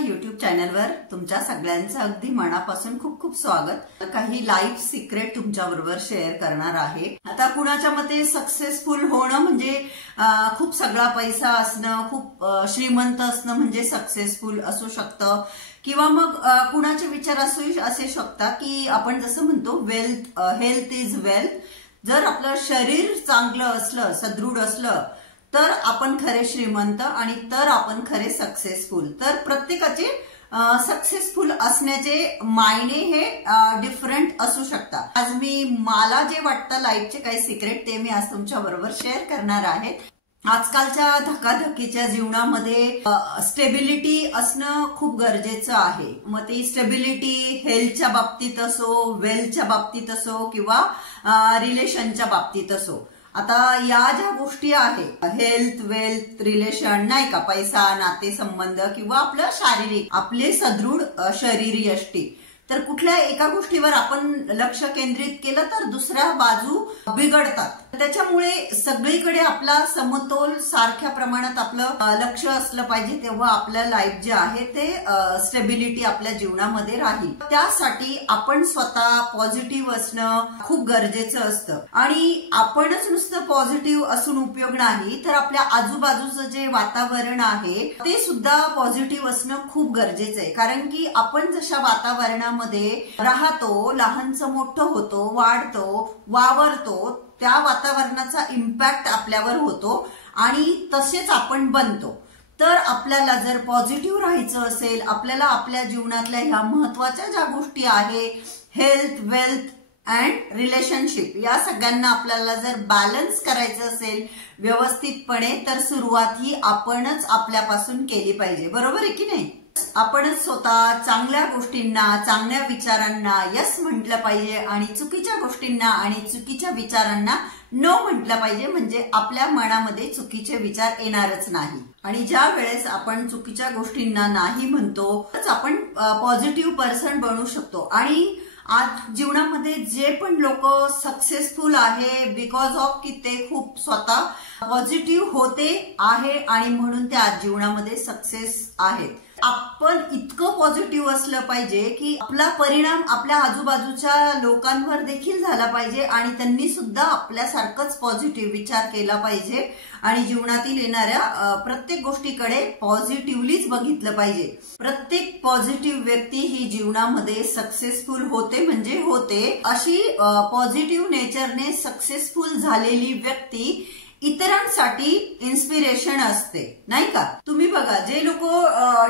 YouTube चॅनलवर तुमच्या सगळ्यांचं अगदी मनापासून खूप खूप स्वागत। काही लाईफ सिक्रेट तुमच्याबरोबर शेअर करणार आहे। आता कुणाच्या मते सक्सेसफुल होणं म्हणजे खूप सगळा पैसा असणं, खूप श्रीमंत असणं म्हणजे सक्सेसफुल असू शकतं, किंवा मग कुणाचे विचार असे शकतात की आपण जसं म्हणतो हेल्थ इज वेल्थ। जर आपलं शरीर चांगलं असलं, सदृढ असलं तर आपण खरे श्रीमंत आणि तर आपण खरे सक्सेसफुल। तर प्रत्येकाचे सक्सेसफुल असण्याचे मायने हे डिफरंट असू शकतात। आज मला जे वाटतं लाईफचे काही सिक्रेट ते मी आज तुमच्या बरोबर शेअर करणार आहे। आजकालच्या धकाधकीच्या जीवनामध्ये स्टेबिलिटी असणं खूप गरजेचं आहे। मग ती स्टेबिलिटी हेल्थच्या बाबतीत असो, वेल्थच्या बाबतीत असो किंवा रिलेशनच्या बाबतीत असो। आता या ज्या गोष्टी आहेत, हेल्थ, वेल्थ, रिलेशन, नाही का, पैसा, नातेसंबंध किंवा आपलं शारीरिक, आपले सदृढ शरीर यष्टी, तर कुठल्या एका गोष्टीवर आपण लक्ष केंद्रित केलं तर दुसऱ्या बाजू बिघडतात। त्याच्यामुळे सगळीकडे आपला समतोल सारख्या प्रमाणात आपलं लक्ष असलं पाहिजे, तेव्हा आपलं लाईफ जे आहे ते स्टेबिलिटी आपल्या जीवनामध्ये राहील। त्यासाठी आपण स्वतः पॉझिटिव्ह असणं खूप गरजेचं असतं आणि आपणच नुसतं पॉझिटिव्ह असून उपयोग नाही, तर आपल्या आजूबाजूचं जे वातावरण आहे ते सुद्धा पॉझिटिव्ह असणं खूप गरजेचं आहे। कारण की आपण जशा वातावरणामध्ये राहतो, लहानचं मोठं होतो, वाढतो, वावरतो, त्या वातावरणाचा इम्पॅक्ट आपल्यावर होतो आणि तसेच आपण बनतो। तर आपल्याला जर पॉझिटिव्ह राहायचं असेल, आपल्याला आपल्या जीवनातल्या ह्या महत्वाच्या ज्या गोष्टी आहे, हेल्थ, वेल्थ अँड रिलेशनशिप, या सगळ्यांना आपल्याला जर बॅलन्स करायचं असेल व्यवस्थितपणे, तर सुरुवात ही आपणच आपल्यापासून केली पाहिजे, बरोबर आहे की नाही? आपणच स्वतः चांगल्या गोष्टींना, चांगल्या विचारांना यस म्हटलं पाहिजे आणि चुकीच्या गोष्टींना आणि चुकीच्या विचारांना नो म्हटलं पाहिजे, म्हणजे आपल्या मनामध्ये चुकीचे विचार येणारच नाही। आणि ज्या वेळेस आपण चुकीच्या गोष्टींना नाही म्हणतो तर आपण पॉझिटिव्ह पर्सन बनू शकतो। आणि आज जीवनामध्ये जे पण लोक सक्सेसफुल आहे बिकॉज ऑफ की ते खूप स्वतः पॉझिटिव्ह होते आहे आणि म्हणून ते आज जीवनामध्ये सक्सेस आहेत। आपण इतकं पॉझिटिव्ह असलं पाहिजे की आपला परिणाम आपल्या आजूबाजूच्या लोकांवर देखील झाला पाहिजे आणि त्यांनी सुद्धा आपल्यासारखंच पॉझिटिव्ह विचार केला पाहिजे आणि जीवनातील येणाऱ्या प्रत्येक गोष्टीकडे पॉझिटिव्हलीच बघितलं पाहिजे। प्रत्येक पॉझिटिव्ह व्यक्ती ही जीवनामध्ये सक्सेसफुल होते म्हणजे होते। अशी पॉझिटिव्ह नेचरने सक्सेसफुल झालेली व्यक्ती इतरांसाठी इन्स्पिरेशन असते, नाही का? तुम्ही बघा, जे लोक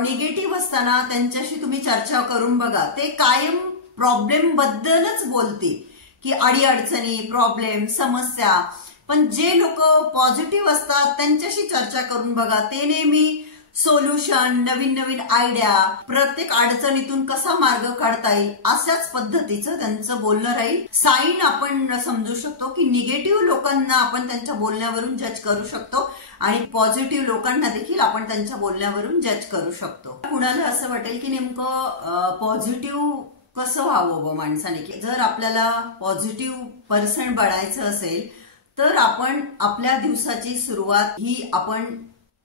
निगेटिव्ह असताना त्यांच्याशी तुम्ही चर्चा करून बघा, ते कायम प्रॉब्लेम बद्दलच बोलतील की अडीअडचणी, प्रॉब्लेम, समस्या। पण जे लोक पॉझिटिव्ह असतात त्यांच्याशी चर्चा करून बघा, ते नेहमी सोल्युशन, नवीन नवीन आयडिया, प्रत्येक अडचणीतून कसा मार्ग काढता येईल अशाच पद्धतीचं त्यांचं बोलणं राहील। साईन आपण समजू शकतो की निगेटिव्ह लोकांना आपण त्यांच्या बोलण्यावरून जज करू शकतो आणि पॉझिटिव्ह लोकांना देखील आपण त्यांच्या बोलण्यावरून जज करू शकतो। कुणाला असं वाटेल की नेमकं पॉझिटिव्ह कसं व्हावं माणसाने, की जर आपल्याला पॉझिटिव्ह पर्सन बनायचं असेल तर आपण आपल्या दिवसाची सुरुवात ही आपण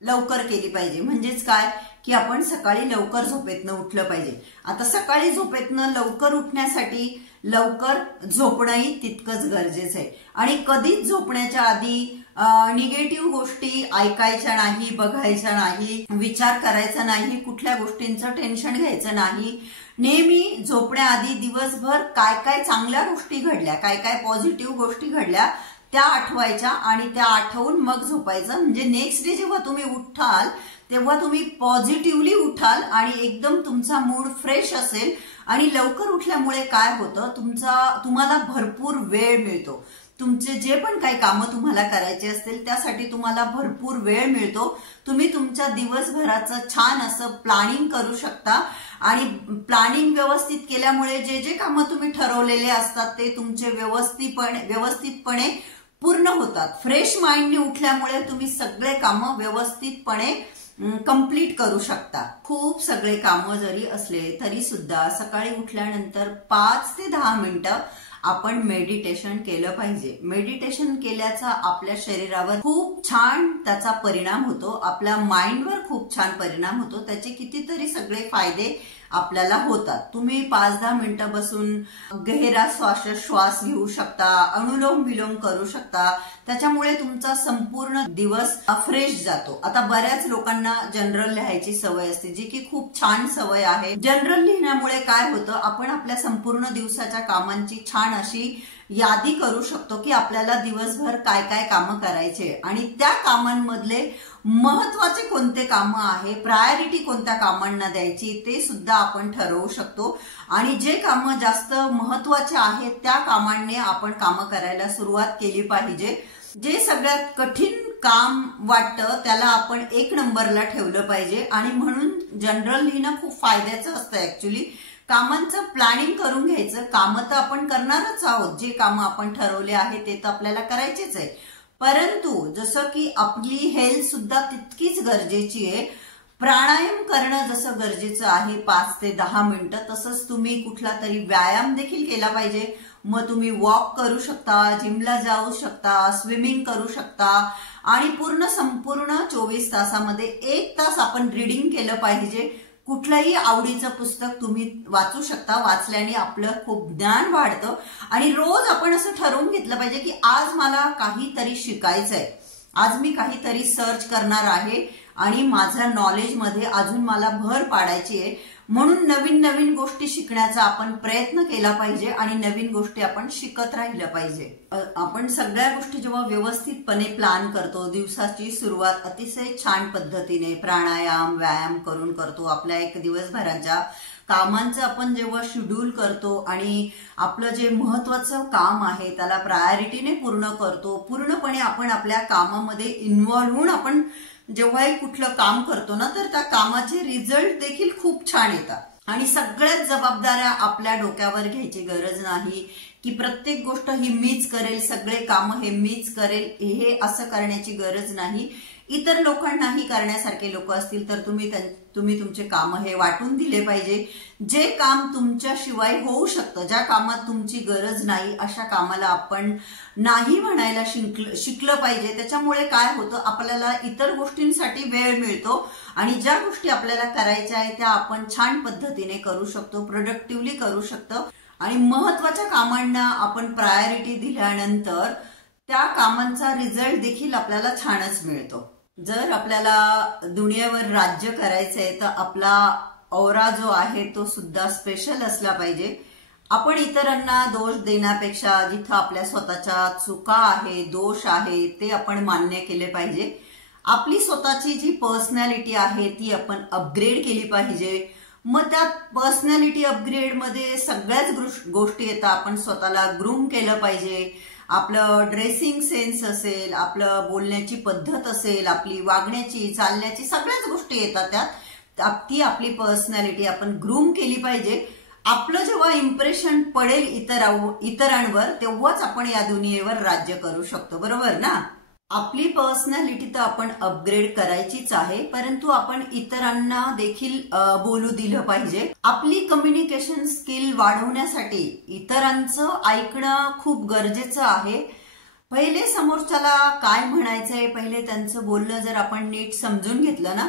लवकर केली पाहिजे। म्हणजेच काय की आपण सकाळी लवकर झोपेतनं उठलं पाहिजे। आता सकाळी झोपेतनं लवकर उठण्यासाठी लवकर झोपणंही तितकंच गरजेचं आहे आणि कधीच झोपण्याच्या आधी निगेटिव्ह गोष्टी ऐकायच्या नाही, बघायच्या नाही, विचार करायचा नाही, कुठल्या गोष्टींचं टेन्शन घ्यायचं नाही। नेहमी झोपण्याआधी दिवसभर काय काय चांगल्या गोष्टी घडल्या, काय काय पॉझिटिव्ह गोष्टी घडल्या त्या आठवायच्या आणि त्या आठवून मग झोपायचं। म्हणजे नेक्स्ट डे जेव्हा तुम्ही उठाल तेव्हा तुम्ही पॉझिटिव्हली उठाल आणि एकदम तुमचा मूड फ्रेश असेल। आणि लवकर उठल्यामुळे काय होतं, तुम्हाला भरपूर वेळ मिळतो। तुमचे जे पण काही कामं तुम्हाला करायचे असतील त्यासाठी तुम्हाला भरपूर वेळ मिळतो। तुम्ही तुमच्या दिवसभराचं छान असं प्लॅनिंग करू शकता आणि प्लॅनिंग व्यवस्थित केल्यामुळे जे जे कामं तुम्ही ठरवलेले असतात ते तुमचे व्यवस्थितपणे पूर्ण होतात। फ्रेश माइंडने उठल्यामुळे तुम्ही सगळे कामं व्यवस्थितपणे कंप्लीट करू शकता। खूप सगळे कामं जरी असले तरी सुद्धा सकाळी उठल्यानंतर 5 ते 10 मिनिटं आपण मेडिटेशन केलं पाहिजे। मेडिटेशन केल्याचा आपल्या शरीरावर खूप छान त्याचा परिणाम होतो, आपल्या माइंडवर खूप छान परिणाम होतो, त्याचे कितीतरी सगळे फायदे आपल्याला होतात. तुम्ही 5-10 मिनिटं बसून गहिरा श्वास घेऊ शकता, अनुलोम विलोम करू शकता. त्याच्यामुळे तुमचा संपूर्ण दिवस फ्रेश जातो. आता बऱ्याच लोकांना जनरल लिहायची सवय असते, जी की खूप छान सवय आहे. जनरल लिहिण्यामुळे काय होतं, आपण आपल्या संपूर्ण दिवसाच्या कामांची छान अशी यादी करू शकतो की आपल्याला दिवसभर काय काय कामं करायचे आणि त्या कामांमधले महत्वाचे कोणते कामं आहे, प्रायोरिटी कोणत्या कामांना द्यायची ते सुद्धा आपण ठरवू शकतो. आणि जे कामं जास्त महत्वाचे आहेत त्या कामांनी आपण कामं करायला सुरुवात केली पाहिजे. जे सगळ्यात कठीण काम वाटतं त्याला आपण 1 नंबरला ठेवलं पाहिजे. आणि म्हणून जनरल लिहिणं खूप फायद्याचं असतं. ऍक्च्युली कामांचं प्लॅनिंग करून घ्यायचं. कामं तर आपण करणारच आहोत, जे कामं आपण ठरवले आहे ते तर आपल्याला करायचेच आहे, परंतु जसं की आपली हेल्थ सुद्धा तितकीच गरजेची आहे. प्राणायाम करणं जसं गरजेचं आहे 5 ते 10 मिनिटं, तसंच तुम्ही कुठला तरी व्यायाम देखील केला पाहिजे. मग तुम्ही वॉक करू शकता, जिमला जाऊ शकता, स्विमिंग करू शकता आणि संपूर्ण 24 तासामध्ये 1 तास आपण रीडिंग केलं पाहिजे. कुठलंही आवडीचं पुस्तक तुम्ही वाचू शकता. वाचल्याने आपलं खूप ज्ञान वाढतं. आणि रोज आपण असं ठरवून घेतलं पाहिजे की आज मला काहीतरी शिकायचंय, आज मी काहीतरी सर्च करणार आहे आणि माझ्या नॉलेजमध्ये अजून मला भर पाडायची आहे. म्हणून नवीन नवीन गोष्टी शिकण्याचा आपण प्रयत्न केला पाहिजे आणि नवीन गोष्टी आपण शिकत राहिलं पाहिजे. आपण सगळ्या गोष्टी जेव्हा व्यवस्थितपणे प्लॅन करतो, दिवसाची सुरुवात अतिशय छान पद्धतीने प्राणायाम व्यायाम करून करतो. आपल्या एक दिवसभराच्या कामांचं आपण जेव्हा शेड्यूल करतो आणि आपलं जे महत्वाचं काम आहे त्याला प्रायोरिटीने पूर्ण करतो, पूर्णपणे आपण आपल्या कामामध्ये इन्व्हॉल्व्ह होऊन आपण जेव्हाही कुठलं काम करतो ना, तर त्या कामाचे रिझल्ट देखील खूप छान येतात. आणि सगळ्याच जबाबदाऱ्या आपल्या डोक्यावर घ्यायची गरज नाही की प्रत्येक गोष्ट ही मीच करेल, सगळे कामं हे मीच करेल, हे असं करण्याची गरज नाही. इतर लोकांनाही करण्यासारखे लोक असतील तर तुम्ही तुमचे काम हे वाटून दिले पाहिजे. जे काम तुमच्याशिवाय होऊ शकतं, ज्या कामात तुमची गरज नाही, अशा कामाला आपण नाही म्हणायला शिकलं पाहिजे. त्याच्यामुळे काय होतं, आपल्याला इतर गोष्टींसाठी वेळ मिळतो आणि ज्या गोष्टी आपल्याला करायच्या आहेत त्या आपण छान पद्धतीने करू शकतो, प्रोडक्टिव्हली करू शकतो. आणि महत्वाच्या कामांना आपण प्रायोरिटी दिल्यानंतर त्या कामांचा रिझल्ट देखील आपल्याला छानच मिळतो. जर आपल्याला दुनियेवर राज्य करायचंय तर आपला औरा जो आहे तो सुद्धा स्पेशल असला पाहिजे. आपण इतरांना दोष देण्यापेक्षा जिथं आपल्या स्वतःच्या चुका आहे, दोष आहे, ते आपण मान्य केले पाहिजे. आपली स्वतःची जी पर्सनॅलिटी आहे ती आपण अपग्रेड केली पाहिजे. मग त्या पर्सनॅलिटी अपग्रेडमध्ये सगळ्याच गोष्टी येतात. आपण स्वतःला ग्रूम केलं पाहिजे. आपलं ड्रेसिंग सेन्स असेल, आपलं बोलण्याची पद्धत असेल, आपली वागण्याची चालण्याची सगळ्याच गोष्टी येतात त्यात. ती आपली पर्सनॅलिटी आपण ग्रूम केली पाहिजे. आपलं जेव्हा इम्प्रेशन पडेल इतरांवर तेव्हाच आपण या दुनियेवर राज्य करू शकतो, बरोबर ना. आपली पर्सनॅलिटी तर आपण अपग्रेड करायचीच आहे, परंतु आपण इतरांना देखील बोलू दिलं पाहिजे. आपली कम्युनिकेशन स्किल वाढवण्यासाठी इतरांचं ऐकणं खूप गरजेचं आहे. पहिले समोरच्याला काय म्हणायचंय, पहिले त्यांचं बोलणं जर आपण नीट समजून घेतलं ना,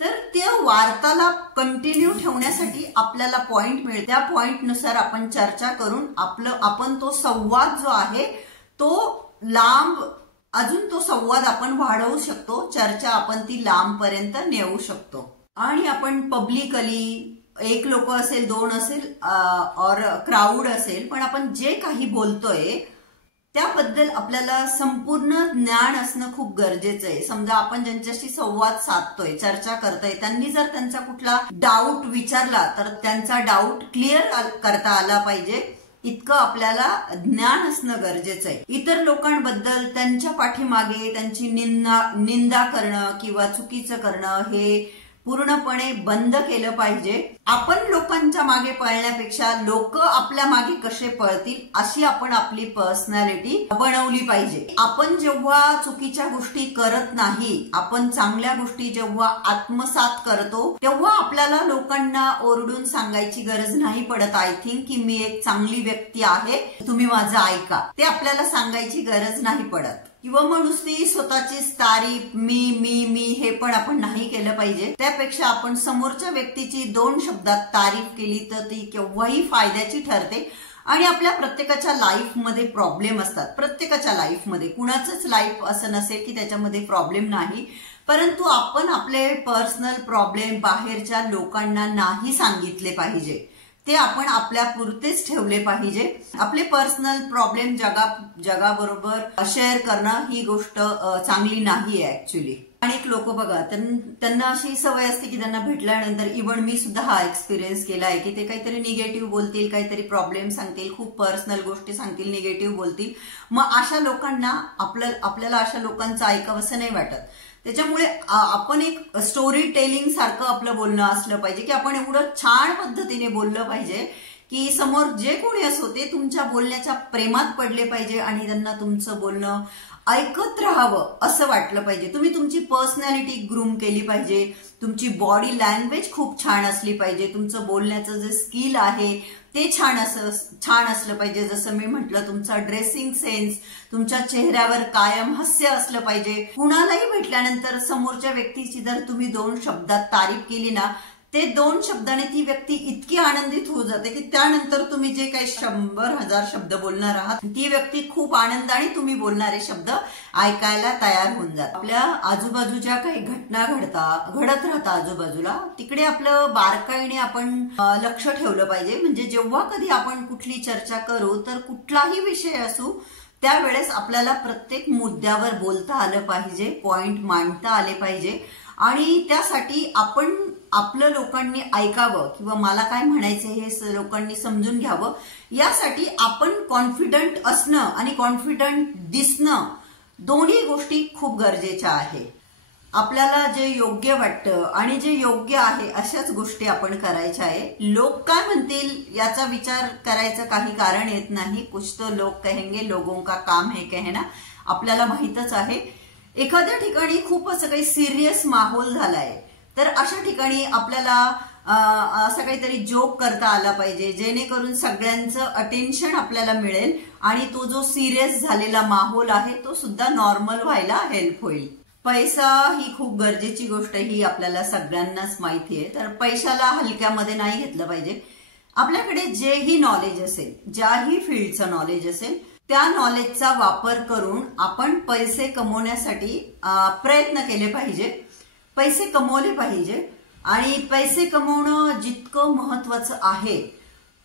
तर त्या वार्तालाप कंटिन्यू ठेवण्यासाठी आपल्याला पॉइंट मिळेल. त्या पॉइंटनुसार आपण चर्चा करून आपण तो संवाद जो आहे तो अजून तो संवाद आपण वाढवू शकतो. चर्चा आपण ती लांबपर्यंत नेऊ शकतो. आणि आपण पब्लिकली 1 लोक असेल, 2 असेल और क्राऊड असेल, पण आपण जे काही बोलतोय त्याबद्दल आपल्याला संपूर्ण ज्ञान असणं खूप गरजेचं आहे. समजा आपण ज्यांच्याशी संवाद साधतोय, चर्चा करतोय, त्यांनी जर त्यांचा कुठला डाऊट विचारला तर त्यांचा डाऊट क्लिअर करता आला पाहिजे, इतकं आपल्याला ज्ञान असणं गरजेचं आहे. इतर लोकांबद्दल त्यांच्या पाठीमागे त्यांची निंदा करणं किंवा चुकीचं करणं हे पूर्णपणे बंद केलं पाहिजे. आपण लोकांच्या मागे पळण्यापेक्षा लोक आपल्या मागे कसे पळतील अशी आपण आपली पर्सनॅलिटी बनवली पाहिजे. आपण जेव्हा चुकीच्या गोष्टी करत नाही, आपण चांगल्या गोष्टी जेव्हा आत्मसात करतो, तेव्हा आपल्याला लोकांना ओरडून सांगायची गरज नाही पडत. आय थिंक की मी एक चांगली व्यक्ती आहे, तुम्ही माझं ऐका, ते आपल्याला सांगायची गरज नाही पडत. किंवा मग नुसती स्वतःचीच तारीफ मी मी मी हे पण आपण नाही केलं पाहिजे. त्यापेक्षा आपण समोरच्या व्यक्तीची 2 शब्दात तारीफ केली तर ती केव्हाही फायद्याची ठरते. आणि आपल्या प्रत्येकाच्या लाईफमध्ये प्रॉब्लेम असतात. प्रत्येकाच्या लाईफमध्ये कुणाचंच लाईफ असं नसेल की त्याच्यामध्ये प्रॉब्लेम नाही, परंतु आपण आपले पर्सनल प्रॉब्लेम बाहेरच्या लोकांना नाही सांगितले पाहिजे. ते आपण आपल्या पुरतेच ठेवले पाहिजे. आपले पर्सनल प्रॉब्लेम जगाबरोबर शेअर करणं ही गोष्ट चांगली नाहीये ऍक्च्युली. अनेक लोक बघा त्यांना अशी सवय असते की त्यांना भेटल्यानंतर, इव्हन मी सुद्धा हा एक्सपिरियन्स केला आहे, की ते काहीतरी निगेटिव्ह बोलतील, काहीतरी प्रॉब्लेम सांगतील, खूप पर्सनल गोष्टी सांगतील, निगेटिव्ह बोलतील. मग अशा लोकांना आपल्याला अशा लोकांचं ऐकावंसं नाही वाटत. त्याच्यामुळे आपण एक स्टोरी टेलिंग सारखं आपलं बोलणं असलं पाहिजे, की आपण एवढं छान पद्धतीने बोललं पाहिजे की समोर जे कोणी असो ते तुमच्या बोलण्याच्या प्रेमात पडले पाहिजे आणि त्यांना तुमचं बोलणं ऐकत राहावं असं वाटलं पाहिजे. तुम्ही तुमची पर्सनॅलिटी ग्रूम केली पाहिजे, तुमची बॉडी लँग्वेज खूप छान असली पाहिजे, तुमचं बोलण्याचं जे स्किल आहे ते छान असलं पाहिजे. जसं मी म्हटलं, तुमचा ड्रेसिंग सेन्स, तुमच्या चेहऱ्यावर कायम हास्य असलं पाहिजे. कुणालाही भेटल्यानंतर समोरच्या व्यक्तीची जर तुम्ही 2 शब्दात तारीफ केली ना, ते 2 शब्दाने ती व्यक्ती इतकी आनंदित होऊन जाते की त्यानंतर तुम्ही जे काही 100,000 शब्द बोलणार आहात ती व्यक्ती खूप आनंदाने तुम्ही बोलणारे शब्द ऐकायला तयार होऊन जाते. आपल्या आजूबाजूच्या काही घटना घडत राहतात आजूबाजूला, तिकडे आपलं बारकाईने आपण लक्ष ठेवलं पाहिजे. म्हणजे जेव्हा कधी आपण कुठली चर्चा करू तर कुठलाही विषय असू त्यावेळेस आपल्याला प्रत्येक मुद्द्यावर बोलता आलं पाहिजे, पॉइंट मांडता आले पाहिजे. आणि त्यासाठी आपण आपलं लोकांनी ऐकावं किंवा मला काय म्हणायचं हे लोकांनी समजून घ्यावं, यासाठी आपण कॉन्फिडंट असणं आणि कॉन्फिडंट दिसणं दोन्ही गोष्टी खूप गरजेच्या आहे. आपल्याला जे योग्य वाटतं आणि जे योग्य आहे अशाच गोष्टी आपण करायच्या आहे. लोक काय म्हणतील याचा विचार करायचं काही कारण येत नाही. कुछ तो लोग कहेंगे, लोगों का काम है कहना, आपल्याला माहीतच आहे. एखाद्या ठिकाणी खूप असं काही सिरियस माहोल झालाय तर अशा ठिकाणी आपल्याला असं काहीतरी जोक करता आला पाहिजे, जेणेकरून सगळ्यांचं अटेन्शन आपल्याला मिळेल आणि तो जो सिरियस झालेला माहोल आहे तो सुद्धा नॉर्मल व्हायला हेल्प होईल. पैसा ही खूप गरजेची गोष्ट ही आपल्याला सगळ्यांनाच माहिती आहे. तर पैशाला हलक्यामध्ये नाही घेतलं पाहिजे. आपल्याकडे जेही नॉलेज असेल, ज्याही फील्डचं नॉलेज असेल, त्या नॉलेजचा वापर करून आपण पैसे कमवण्यासाठी प्रयत्न केले पाहिजे, पैसे कमवले पाहिजे. आणि पैसे कमवणं जितकं महत्वाचं आहे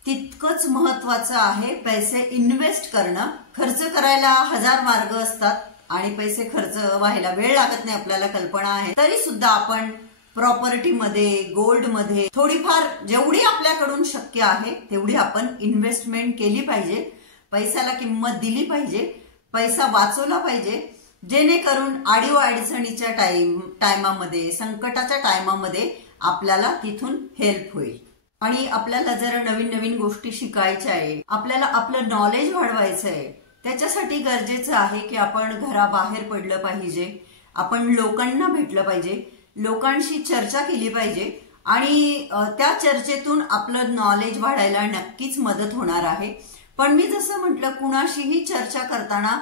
तितकंच महत्वाचं आहे पैसे इन्व्हेस्ट करणं. खर्च करायला 1000 मार्ग असतात आणि पैसे खर्च व्हायला वेळ लागत नाही, आपल्याला कल्पना आहे. तरी सुद्धा आपण प्रॉपर्टीमध्ये, गोल्डमध्ये थोडीफार जेवढी आपल्याकडून शक्य आहे तेवढी आपण इन्व्हेस्टमेंट केली पाहिजे. पैशाला किंमत दिली पाहिजे, पैसा वाचवला पाहिजे, जेणेकरून आडीव अडचणीच्या टायमामध्ये, संकटाच्या टायमामध्ये आपल्याला तिथून हेल्प होईल. आणि आपल्याला जर नवीन नवीन गोष्टी शिकायच्या आहे, आपल्याला आपलं नॉलेज वाढवायचं आहे, त्याच्यासाठी गरजेचं आहे की आपण घराबाहेर पडलं पाहिजे, आपण लोकांना भेटलं पाहिजे, लोकांशी चर्चा केली पाहिजे आणि त्या चर्चेतून आपलं नॉलेज वाढायला नक्कीच मदत होणार आहे. पण मी जसं म्हटलं, कुणाशीही चर्चा करताना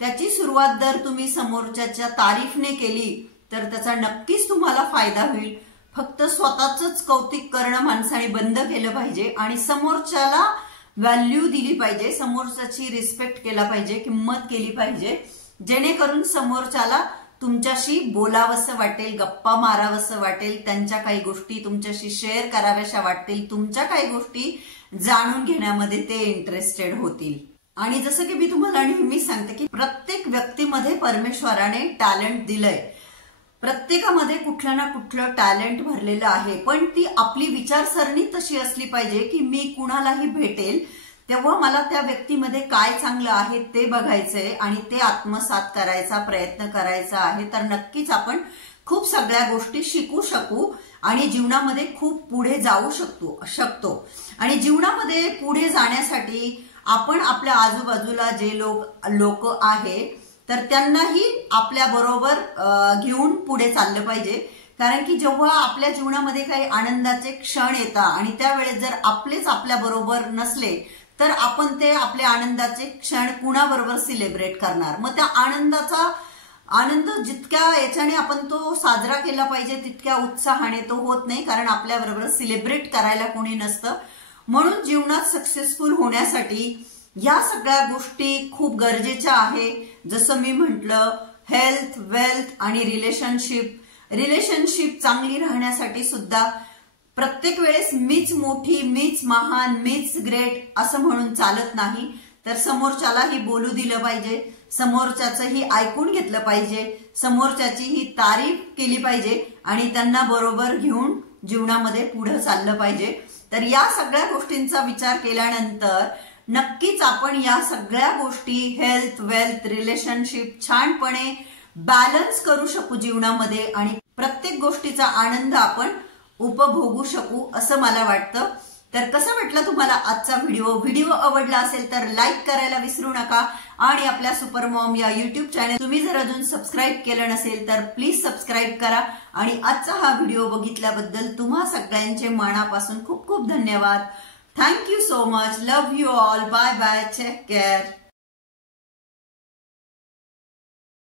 त्याची सुरुवात जर तुम्ही समोरच्याच्या तारीफने केली तर त्याचा नक्कीच तुम्हाला फायदा होईल. फक्त स्वतःच कौतुक करणं माणसाने बंद केलं पाहिजे आणि समोरच्याला व्हॅल्यू दिली पाहिजे, समोरच्याची रिस्पेक्ट केला पाहिजे, किंमत केली पाहिजे, जेणेकरून समोरच्याला तुमच्याशी बोलावंसं वाटेल, गप्पा मारावंसं वाटेल, त्यांच्या काही गोष्टी तुमच्याशी शेअर कराव्याशा वाटतील, तुमच्या काही गोष्टी जाणून घेण्यामध्ये ते इंटरेस्टेड होतील. आणि जसं की मी तुम्हाला नेहमी सांगते की प्रत्येक व्यक्तीमध्ये परमेश्वराने टॅलेंट दिलंय, प्रत्येकामध्ये कुठलं ना कुठलं टॅलेंट भरलेलं आहे. पण ती आपली विचारसरणी तशी असली पाहिजे की मी कुणालाही भेटेल तेव्हा मला त्या व्यक्तीमध्ये काय चांगलं आहे ते बघायचंय आणि ते आत्मसात करायचा प्रयत्न करायचा आहे. तर नक्कीच आपण खूप सगळ्या गोष्टी शिकू शकू आणि जीवनामध्ये खूप पुढे जाऊ शकतो. आणि जीवनामध्ये पुढे जाण्यासाठी आपण आपल्या आजूबाजूला जे लोक आहे तर त्यांनाही आपल्या बरोबर घेऊन पुढे चाललं पाहिजे. कारण की जेव्हा आपल्या जीवनामध्ये काही आनंदाचे क्षण येतात आणि त्यावेळेस जर आपलेच आपल्या बरोबर नसले तर आपण ते आपल्या आनंदाचे क्षण कुणाबरोबर सेलिब्रेट करणार? मग त्या आनंद जितक्या याच्याने आपण तो साजरा केला पाहिजे तितक्या उत्साहाने तो होत नाही, कारण आपल्याबरोबर सेलिब्रेट करायला कोणी नसतं. म्हणून जीवनात सक्सेसफुल होण्यासाठी या सगळ्या गोष्टी खूप गरजेच्या आहे. जसं मी म्हटलं, हेल्थ, वेल्थ आणि रिलेशनशिप चांगली राहण्यासाठी सुद्धा प्रत्येक वेळेस मीच मोठी, मीच महान, मीच ग्रेट असं म्हणून चालत नाही. तर समोरच्यालाही बोलू दिलं पाहिजे, समोरच्याचंही ऐकून घेतलं पाहिजे, समोरच्याचीही तारीफ केली पाहिजे आणि त्यांना बरोबर घेऊन जीवनामध्ये पुढे चाललं पाहिजे. तर या सगळ्या गोष्टींचा विचार केल्यानंतर नक्कीच आपण या सगळ्या गोष्टी, हेल्थ, वेल्थ, रिलेशनशिप छानपणे बॅलन्स करू शकू जीवनामध्ये आणि प्रत्येक गोष्टीचा आनंद आपण उपभोगू शकू असं मला वाटतं. तर कसं वाटलं तुम्हाला आजचा व्हिडिओ आवडला असेल तर लाईक करायला विसरू नका आणि आपल्या सुपरमॉम या युट्यूब चॅनल तुम्ही जर अजून सबस्क्राईब केलं नसेल तर प्लीज सबस्क्राईब करा. आणि आजचा हा व्हिडिओ बघितल्याबद्दल तुम्हा सगळ्यांचे मनापासून खूप खूप धन्यवाद. Thank you so much. Love you all. Bye bye. Take care.